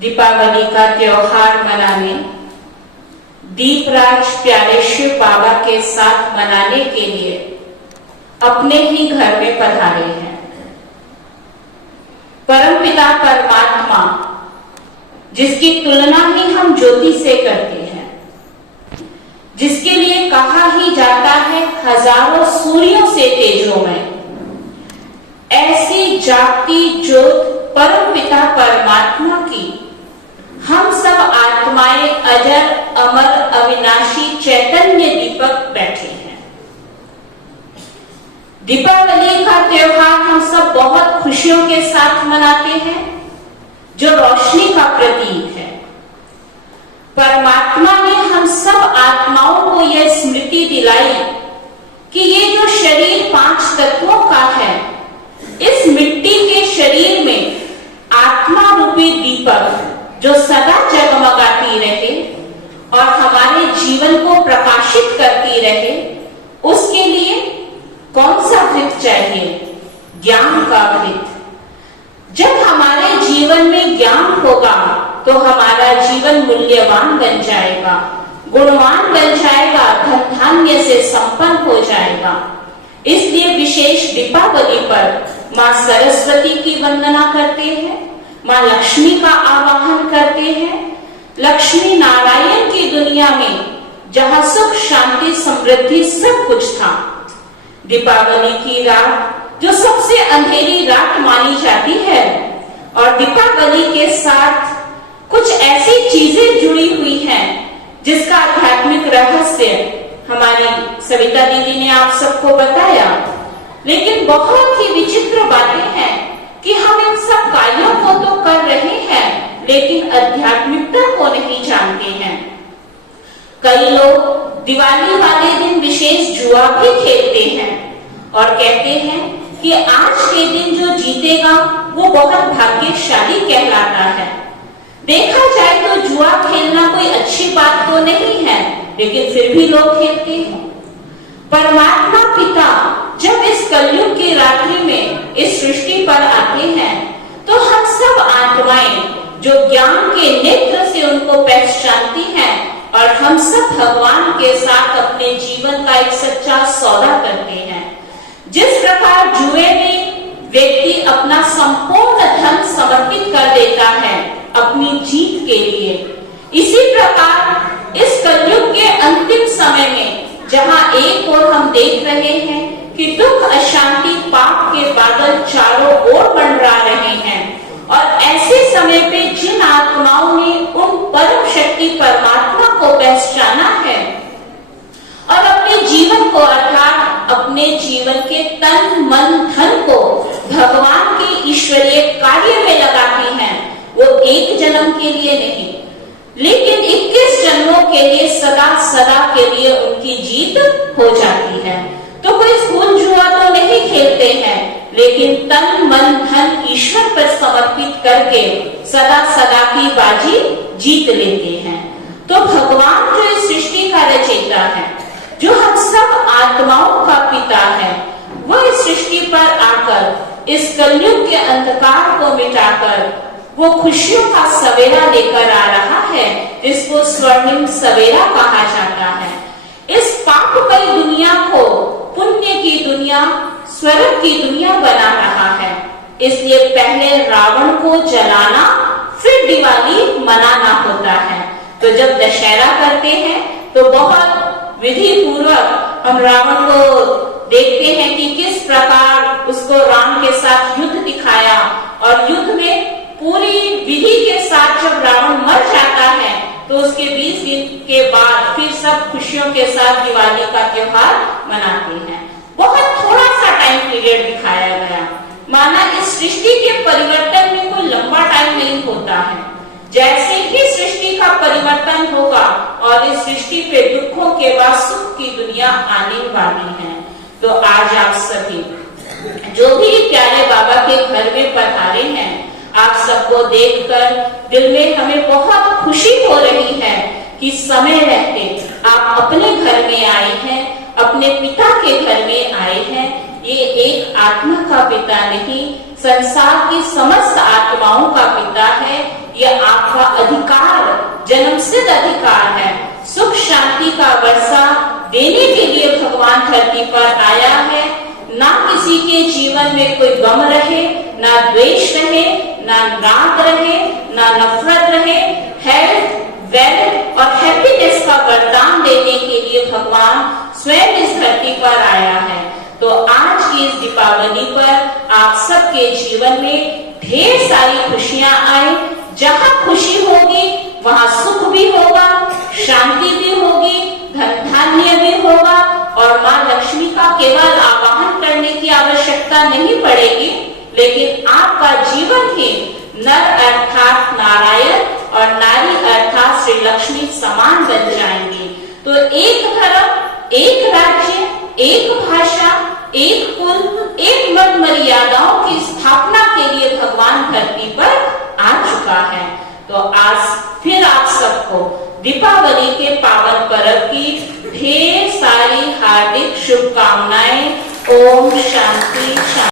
दीपावली का त्योहार मनाने दीपराज प्यारे शिव बाबा के साथ मनाने के लिए अपने ही घर में पधारे हैं। परमपिता परमात्मा, जिसकी तुलना ही हम ज्योति से करते हैं, जिसके लिए कहा ही जाता है हजारों सूर्यों से तेजोमय, ऐसी जागती ज्योत परमपिता परमात्मा की हम सब आत्माएं अजर अमर अविनाशी चैतन्य दीपक बैठे हैं। दीपावली का त्योहार हम सब बहुत खुशियों के साथ मनाते हैं, जो रोशनी का प्रतीक है। परमात्मा ने हम सब आत्माओं को यह स्मृति दिलाई कि ये जो शरीर 5 तत्वों का है, इस मिट्टी के शरीर में आत्मा रूपी दीपक जो सदा जगमगाती रहे और हमारे जीवन को प्रकाशित करती रहे, उसके लिए कौन सा घृत चाहिए? ज्ञान का घृत। जब हमारे जीवन में ज्ञान होगा तो हमारा जीवन मूल्यवान बन जाएगा, गुणवान बन जाएगा, धन धान्य से संपन्न हो जाएगा। इसलिए विशेष दीपावली पर माँ सरस्वती की वंदना करते हैं, माँ लक्ष्मी का आवाहन करते हैं। लक्ष्मी नारायण की दुनिया में जहाँ सुख शांति समृद्धि सब कुछ था, दीपावली की रात जो सबसे अंधेरी रात मानी जाती है, और दीपावली के साथ कुछ ऐसी चीजें जुड़ी हुई हैं जिसका आध्यात्मिक रहस्य हमारी सविता दीदी ने आप सबको बताया। लेकिन बहुत ही विचित्र बातें हैं कि हम इन सब कार्यों को तो कर रहे हैं, लेकिन आध्यात्मिकता को नहीं जानते हैं। कई लोग दिवाली वाले दिन विशेष जुआ भी खेलते हैं और कहते हैं कि आज के दिन जो जीतेगा वो बहुत भाग्यशाली कहलाता है। देखा जाए तो जुआ खेलना कोई अच्छी बात तो नहीं है, लेकिन फिर भी लोग खेलते हैं। परमात्मा पिता जब इस कलयुग की रात्रि में इस सृष्टि पर आते हैं, तो हम सब आत्माएं जो ज्ञान के नेत्र से उनको पहचानती हैं, और हम सब भगवान के साथ अपने जीवन का एक सच्चा सौदा करते हैं। जिस प्रकार जुए में व्यक्ति अपना संपूर्ण धन समर्पित कर देता है अपनी जीत के लिए, इसी प्रकार इस कलयुग के अंतिम समय में जहां एक ओर हम देख रहे हैं कि दुख अशांति पाप के बादल चारों ओर मंडरा रहे हैं, और ऐसे समय पे जिन आत्माओं ने उन परम शक्ति परमात्मा को पहचाना है और अपने जीवन को अर्थात अपने जीवन के तन मन धन को भगवान के ईश्वरीय कार्य में लगाती हैं, वो एक जन्म के लिए नहीं लेकिन 21 जन्मों के लिए सदा सदा के लिए उनकी जीत हो जाती है। तो कोई फूल जुआ तो नहीं खेलते हैं, लेकिन तन मन धन ईश्वर पर समर्पित करके सदा सदा की बाजी जीत लेते हैं। तो भगवान जो इस सृष्टि का रचयिता है, जो हम सब आत्माओं का पिता है, वह इस सृष्टि पर आकर इस कलयुग के अंधकार को मिटाकर वो खुशियों का सवेरा लेकर आ रहा है, जिसको स्वर्णिम सवेरा कहा जाता है। इस पापमयी दुनिया को पुण्य की दुनिया, स्वर्ग की दुनिया बना रहा है। इसलिए पहले रावण को जलाना, फिर दिवाली मनाना होता है। तो जब दशहरा करते हैं तो बहुत विधि पूर्वक हम रावण को देखते हैं कि किस प्रकार उसको राम के साथ युद्ध दिखाया, और युद्ध में पूरी विधि के साथ जब रावण मर जाता है तो उसके 20 दिन के बाद फिर सब खुशियों के साथ दिवाली का त्योहार मनाते हैं। बहुत थोड़ा सा टाइम पीरियड दिखाया गया, माना इस सृष्टि के परिवर्तन में कोई लंबा टाइम नहीं होता है। जैसे ही सृष्टि का परिवर्तन होगा और इस सृष्टि पे दुखों के बाद सुख की दुनिया आने वाली है। तो आज आप सभी जो भी प्यारे बाबा के घर में पधारे हैं, आप सबको देखकर दिल में हमें बहुत खुशी हो रही है कि समय रहते आप अपने घर में आए हैं, अपने पिता के घर में आए हैं। ये एक आत्मा का पिता नहीं, संसार की समस्त आत्माओं का पिता है। यह आपका अधिकार, जन्मसिद्ध अधिकार है। सुख शांति का वर्षा देने के लिए भगवान धरती पर आया है। ना किसी के जीवन में कोई गम रहे, ना द्वेष रहे, ना राग रहे, ना नफरत रहे। हेल्थ, वेल्थ और हैप्पीनेस का वरदान देने के लिए भगवान स्वयं इस धरती पर आया है। तो आज की इस दीपावली पर आप सबके जीवन में ढेर सारी खुशियां आए। जहां खुशी होगी वहां सुख भी होगा, शांति भी होगी, धन धान्य भी होगा और माँ लक्ष्मी का केवल आवाहन करने की आवश्यकता नहीं पड़ेगी, लेकिन आपका जीवन ही नर अर्थात नारायण और नारी अर्थात श्री लक्ष्मी समान बन जाएंगे। तो एक धर्म, एक राज्य, एक भाषा, एक कुल, एक मत मर्यादाओं की स्थापना के लिए भगवान धरती पर आ चुका है। तो आज फिर आप सबको दीपावली के पावन पर्व की ढेर सारी हार्दिक शुभकामनाएं। ओम शांति शांति।